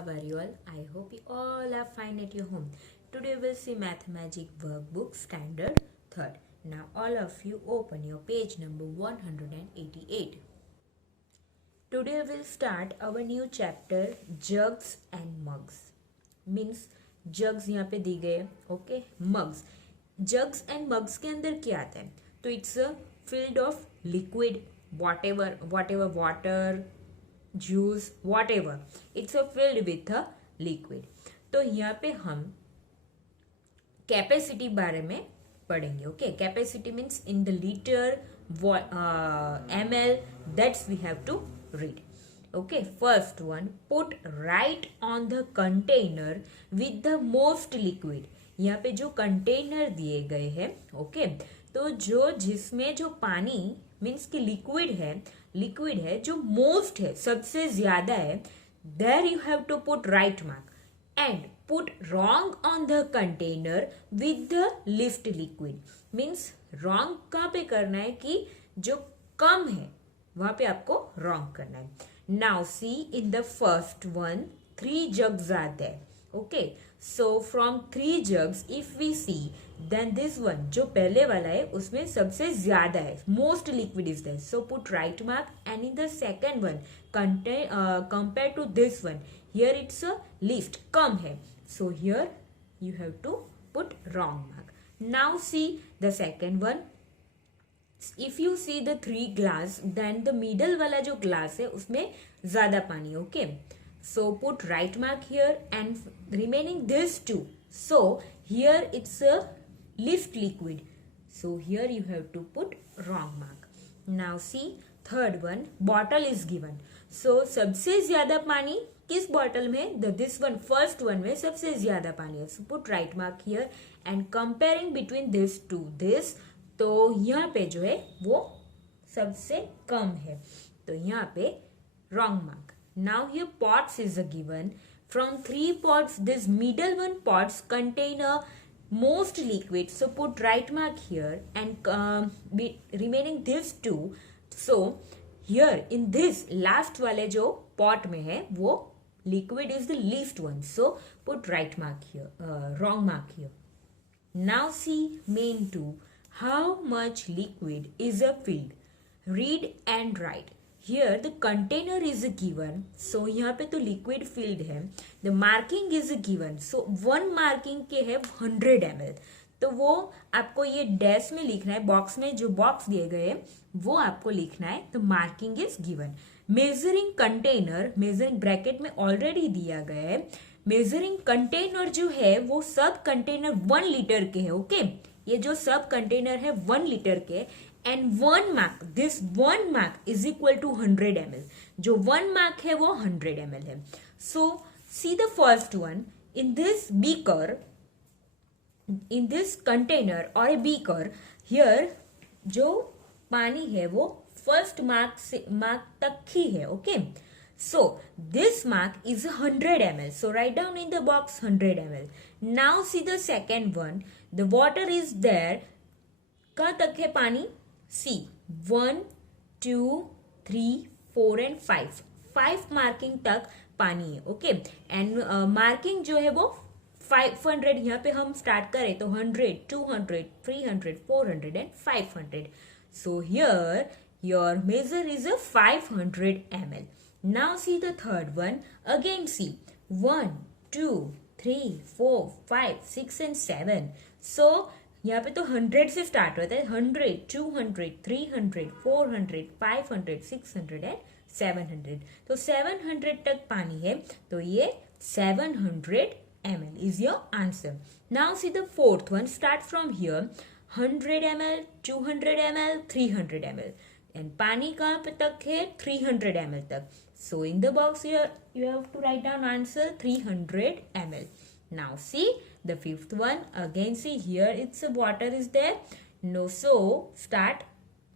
how are you all? I hope you all are fine at your home. Today we'll see Mathemagic Workbook Standard 3rd. Now all of you open your page number 188. Today we'll start our new chapter Jugs and Mugs. Means jugs यहाँ पे दी गए, okay? Mugs. Jugs and mugs के अंदर क्या आता है? तो it's a filled of liquid, whatever water, juice, whatever. It's a filled with a liquid. तो यहाँ पे हम कैपेसिटी बारे में पढ़ेंगे. Okay, capacity means in the litre ml. That's we have to read. Okay, first one, put right on the container with the most liquid. यहाँ पे जो कंटेनर दिए गए हैं, ओके, तो जो जिसमें जो पानी मीन्स की लिक्विड है जो मोस्ट है, सबसे ज्यादा है, there you have to put right mark and put wrong on the container with the lift liquid. Means wrong कहाँ पे करना है कि जो कम है वहां पे आपको रॉन्ग करना है. Now see in the first one 3 jugs are there. Okay, so from 3 jugs if we see then this one जो पहले वाला है उसमें सबसे ज्यादा है, most liquid is there, so put right mark. And in the second one compare to this one, here it's a lift, कम है, so here you have to put wrong mark. Now see the second one. If you see the 3 glass then the middle वाला जो glass है उसमें ज्यादा पानी. Okay, so put right mark here and remaining this 2, so here it's a lift liquid, so here you have to put wrong mark. Now see third one, bottle is given, so सबसे ज्यादा पानी किस bottle में? this one first one में सबसे ज्यादा पानी है, so put right mark here and comparing between this to this, तो यहाँ पे जो है वो सबसे कम है, तो यहाँ पे wrong mark. Now here pots is a given. From 3 pots this middle one pots contain a most liquid, so put right mark here and remaining this 2, so here in this last वाले जो pot में है वो liquid is the least one, so put right mark here, wrong mark here. Now see main 2, how much liquid is a filled, read and write. Here the container is given, so यहाँ पे तो liquid filled है. The marking is given, so one marking के है 100 ml, तो वो आपको ये डैश में लिखना है, बॉक्स में जो बॉक्स दिए गए वो आपको लिखना है. तो marking is given. Measuring container, measuring bracket में ऑलरेडी दिया गया है. मेजरिंग कंटेनर जो है वो सब कंटेनर 1 लीटर के है. ओके, ये जो सब कंटेनर है 1 लीटर के, and 1 mark, this 1 mark is equal to 100 ml. जो 1 mark है वो 100 ml है. So see the first one, in this beaker, in this container or a beaker, here जो पानी है वो first mark से mark तक ही है. Okay, so this mark is 100 ml, so write down in the box 100 ml. Now see the second one, the water is there, कहाँ तक है पानी? See 1 2 3 4 and 5 मार्किंग तक पानी है. ओके, एंड मार्किंग जो है वो 500, यहाँ पे हम स्टार्ट करें तो 100 200 300 400 and 500, so here your measure is a 500 ml. Now see the third one, again see 1 2 3 4 5 6 and 7, so यहाँ पे तो 100 से स्टार्ट होता है. 100 200 300 400 500 600 एंड 700, तो 700 तक पानी है, तो ये 700 ml is your answer. Now see the fourth one, start from here 100 ml 200 ml 300 ml, and पानी कहाँ पे तक है? 300 ml तक, so in the box you have to write down answer 300 ml. Now see the fifth one, again see here it's a water is there, no, so start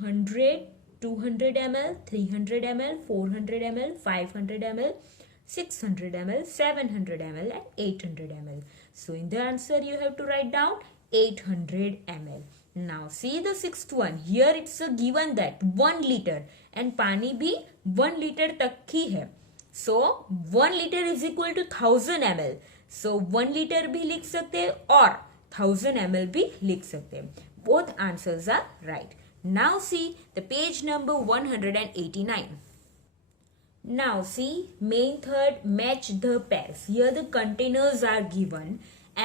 100 200 ml 300 ml 400 ml 500 ml 600 ml 700 ml and 800 ml, so in the answer you have to write down 800 ml. Now see the sixth one, here it's a given that 1 liter and पानी भी 1 liter तक ही है, so 1 litre is equal to 1000 ml. So 1 litre भी लिख सकते हैं और 1000 ml भी लिख सकते हैं. Both answers are right. Now see the page number 189. Now see main third, match the pairs. Here the containers are given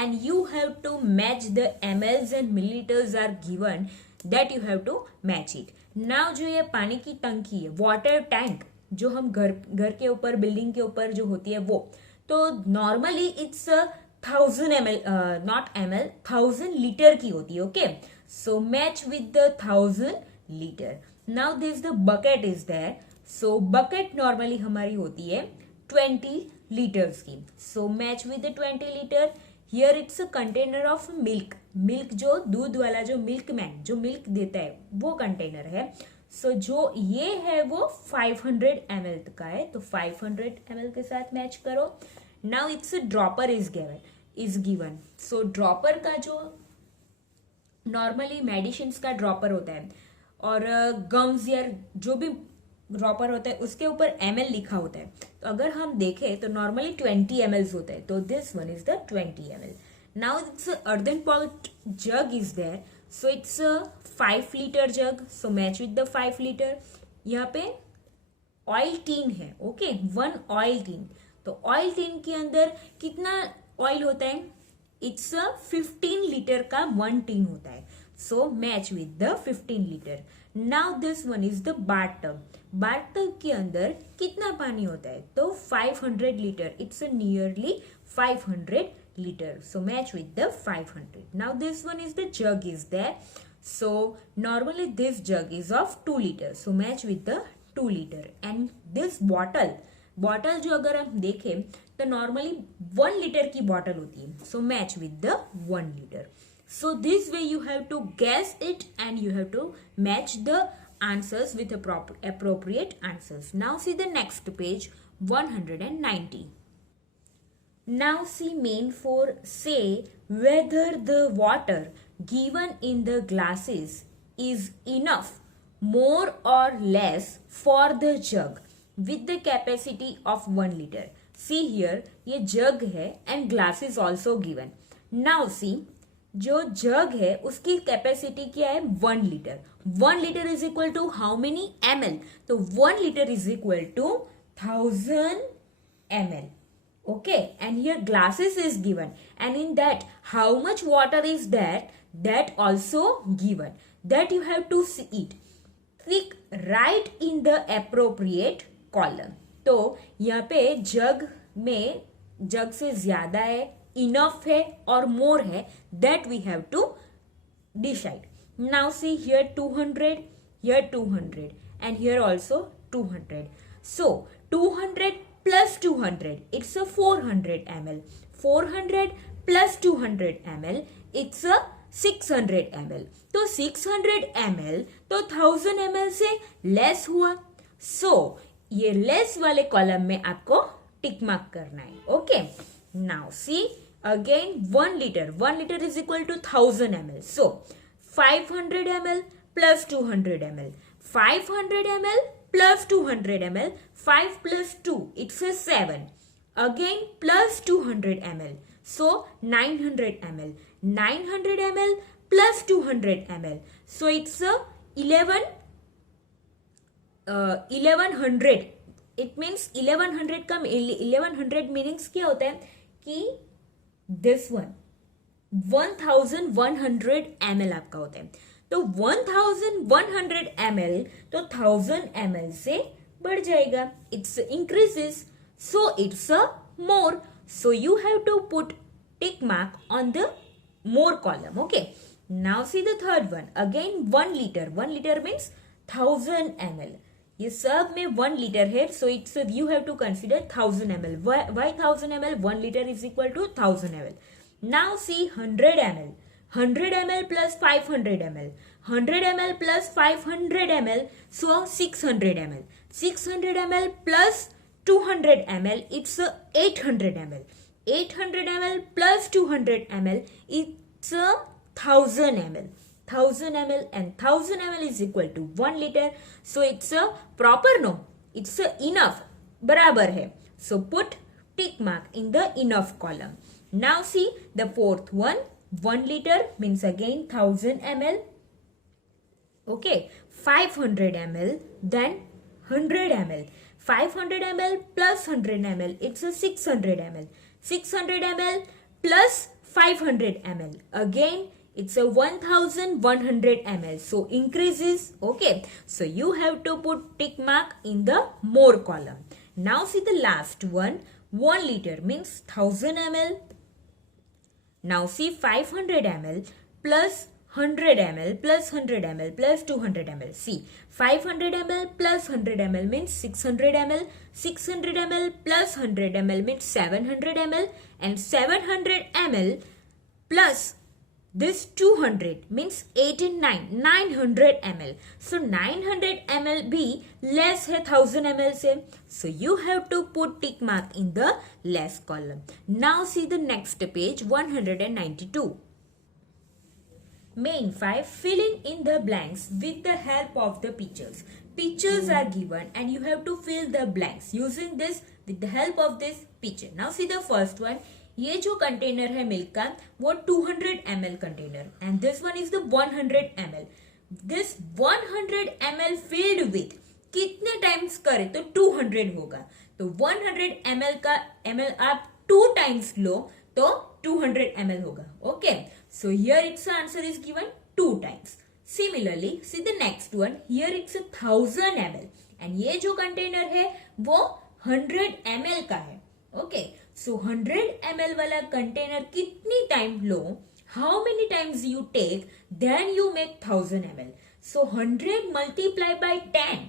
and you have to match the mls and milliliters are given, that you have to match it. Now जो ये पानी की टंकी है, water tank, जो हम घर के ऊपर बिल्डिंग के ऊपर जो होती है वो, तो normally it's 1000 ml, not ml, 1000 litre की होती है. Okay, so match with the 1000 litre. Now this the bucket is there. So bucket normally हमारी होती है 20 लीटर्स की. So match with the 20 litre. Here it's a container of milk. Milk जो दूध वाला, जो मिल्क मैन जो मिल्क देता है वो कंटेनर है. सो जो ये है वो 500 ml का है, तो 500 ml के साथ मैच करो. Now it's dropper is given. So dropper का जो नॉर्मली मेडिसिन का ड्रॉपर होता है और गम्स या जो भी ड्रॉपर होता है उसके ऊपर ml लिखा होता है. तो अगर हम देखें तो नॉर्मली 20 ml होता है, तो this one is the 20 ml. Now it's अर्दन pot jug is there. So it's 5 litre jug. So match with the 5 litre. यहाँ पे ऑयल टीन है. Okay, 1 oil tin. तो ऑयल टीन के अंदर कितना ऑयल होता है? इट्स 15 लीटर का 1 टीन होता है. So match with the 15 litre. Now this one is the bathtub. Bathtub के अंदर कितना पानी होता है? तो 500 litre. It's nearly 500 litre. So match with the 500. Now this one is the jug is there. So normally this jug is of 2 litre. So match with the 2 litre. And this bottle जो अगर हम देखें तो normally 1 litre की bottle होती है. So match with the 1 litre. So this way you have to guess it and you have to match the answers with appropriate answers. Now see the next page 190. Now see main 4. Say whether the water given in the glasses is enough, more or less for the jug with the capacity of 1 liter. See here, ये jug है and glass is also given. Now see, जो जग है उसकी capacity क्या है? 1 litre. 1 litre is equal to how many ml? तो 1 litre is equal to 1000 ml. Okay, and here glasses is given and in that how much water is that also given, that you have to see it. Quick write in the appropriate column. तो यहाँ पे जग से ज्यादा है, enough है और मोर है, that we have to decide. Now see here 200, here 200 and here also 200. So 200 plus 200, it's a 400 ml. 400 plus 200 ml, it's a 600 ml. तो 600 ml तो 1000 ml से लेस हुआ. So ये लेस वाले कॉलम में आपको टिक मार्क करना है. Okay, now see again 1 liter. 1 liter is equal to 1000 ml. So 500 ml plus 200 ml. 500 ml plus 200 ml. 5 plus 2, it's a 7. Again plus 200 ml. So 900 ml. 900 ml plus 200 ml. So it's a 1100. It means 1100 का 1100 meanings क्या होता है कि this one 1100 ml आपका होता है. तो 1100 ml तो 1000 ml से बढ़ जाएगा. It's increases, so it's a more. So you have to put tick mark on the more column. Okay, now see the third one. Again 1 litre. 1 litre means 1000 ml. ये सब में 1 लीटर है, so it's you have to consider 1000 ml. Why 1000 ml? 1 liter is equal to 1000 ml. Now see 100 ml. 100 ml plus 500 ml. 100 ml plus 500 ml, so 600 ml. 600 ml plus 200 ml, it's 800 ml. 800 ml plus 200 ml, it's 1000 ml. 1000 ml and 1000 ml is equal to 1 liter. So it's a proper, no, it's a enough, बराबर है. So put tick mark in the enough column. Now see the fourth one. 1 liter means again 1000 ml. Okay, 500 ml, then 100 ml. 500 ml plus 100 ml, it's a 600 ml. 600 ml plus 500 ml. Again, it's a 1100 ml. So increases. Okay, so you have to put tick mark in the more column. Now see the last one. 1 liter means 1000 ml. Now see 500 ml plus 100 ml plus 100 ml plus 200 ml. See 500 ml plus 100 ml means 600 ml. 600 ml plus 100 ml means 700 ml. And 700 ml plus this 200 means 8 and 9. 900 ml. So 900 ml be less है 1000 ml से. So you have to put tick mark in the less column. Now see the next page 192. Main 5. Filling in the blanks with the help of the pictures. Pictures are given and you have to fill the blanks using this with the help of this picture. Now see the first one. ये जो container है milk का वो 200 ml container and this one is the 100 ml. This 100 ml filled with कितने times करे तो 200 होगा. तो 100 ml का ml आप 2 टाइम्स लो तो 200 ml होगा. Okay, so here it's answer is given 2 times. Similarly see the next one. Here it's 1000 ml and ये जो कंटेनर है वो 100 ml का है. ओके, सो 100 ml वाला कंटेनर कितनी टाइम लो, how many times you take, then you make 1000 ml. So 100 multiply by 10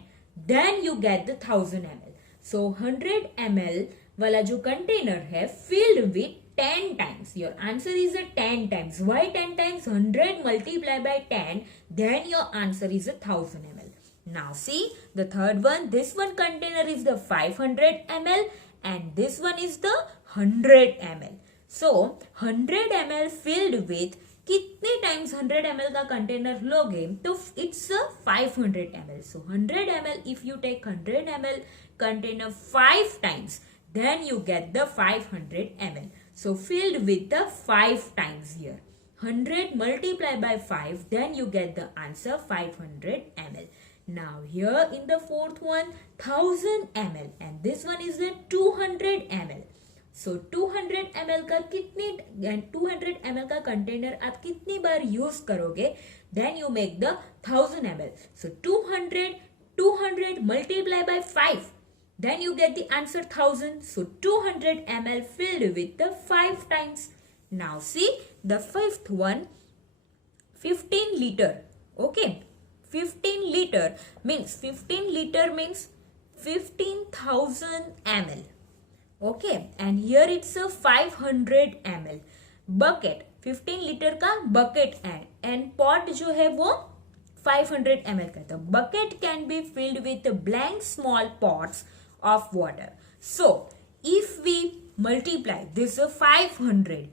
then you get the 1000 ml. So 100 ml वाला जो कंटेनर है filled with 10 times. Your answer is a 10 times. Why 10 times? 100 multiplied by 10, then your answer is a 1000 ml. Now see the third one. This one container is the 500 ml and this one is the 100 ml. So 100 ml filled with कितने times 100 ml का container लोगे तो it's 500 ml. So 100 ml if you take 100 ml container 5 times then you get the 500 ml. So filled with the 5 times here. 100 multiplied by 5 then you get the answer 500 ml. Now here in the fourth one 1000 ml and this one is the 200 ml. So 200 ml का कितनी 200 ml का container आप कितनी बार use करोगे then you make the 1000 ml. So 200 multiplied by 5 then you get the answer 1000. So 200 ml filled with the 5 times. Now see the fifth one 15 liter. Okay, 15 liter means 15,000 ml. Okay, and here it's a 500 ml bucket. 15 liter का bucket and pot जो है वो 500 ml का. The bucket can be filled with blank small pots of water. So if we multiply this 500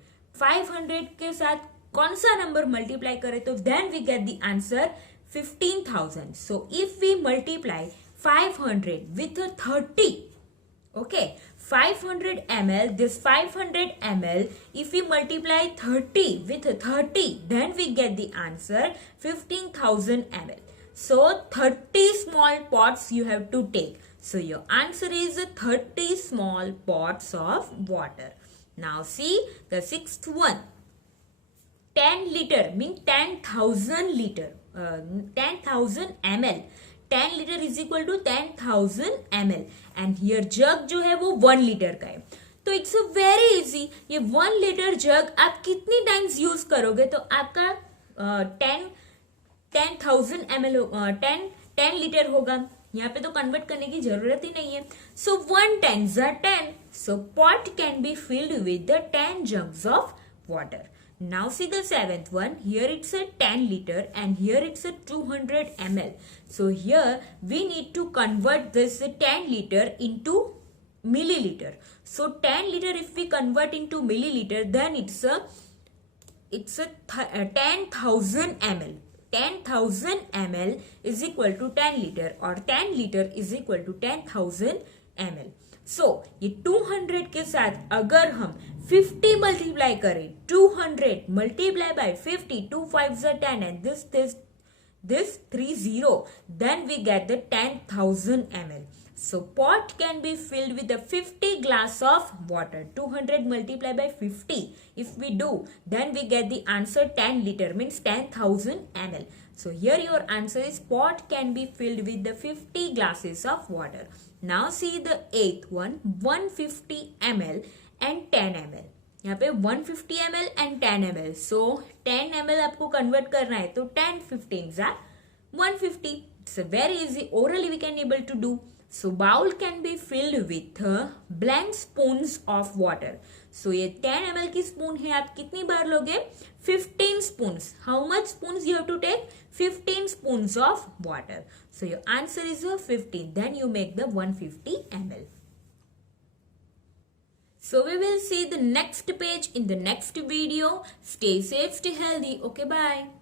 के साथ कौन सा number multiply करें तो then we get the answer 15,000. So if we multiply 500 with 30, okay, 500 ml, this 500 ml, if we multiply 30 with 30, then we get the answer 15,000 ml. So 30 small pots you have to take. So your answer is 30 small pots of water. Now see the sixth one. 10 liter means 10,000 liter. 10,000 ml. 10 liter is equal to 10,000 ml. And here jug जो है वो 1 liter का है. तो it's very easy. ये 1 liter जग आप कितनी times use करोगे तो आपका 10,000 ml 10 liter होगा. यहाँ पे तो कन्वर्ट करने की जरूरत ही नहीं है. So 1 10s are 10. So pot can be filled with the 10 jugs of water. Now see the seventh one. Here it's a 10 liter and here it's a 200 ml. So here we need to convert this 10 liter into milliliter. So 10 liter if we convert into milliliter then it's a 10,000 ml. 10,000 ml is equal to 10 liter or 10 liter is equal to 10,000 ml. सो ये 200 के साथ अगर हम 50 multiply करें, 200 multiply by 50, 2 5s are 10 and this 30, then we get the 10,000 ml. So pot can be filled with the 50 glass of water. 200 multiplied by 50. If we do, then we get the answer 10 liter means 10,000 ml. So here your answer is pot can be filled with the 50 glasses of water. Now see the eighth one, 150 ml and 10 ml. यहाँ पे 150 ml and 10 ml. So 10 ml आपको convert करना है तो 10 15s are 150. It's very easy. Orally we can able to do. So bowl can be filled with blank spoons of water. So ये 10 ml की spoon है, आप कितनी बार लोगे? 15 spoons. How much spoons you have to take? 15 spoons of water. So your answer is 15. Then you make the 150 ml. So we will see the next page in the next video. Stay safe, stay healthy. Okay, bye.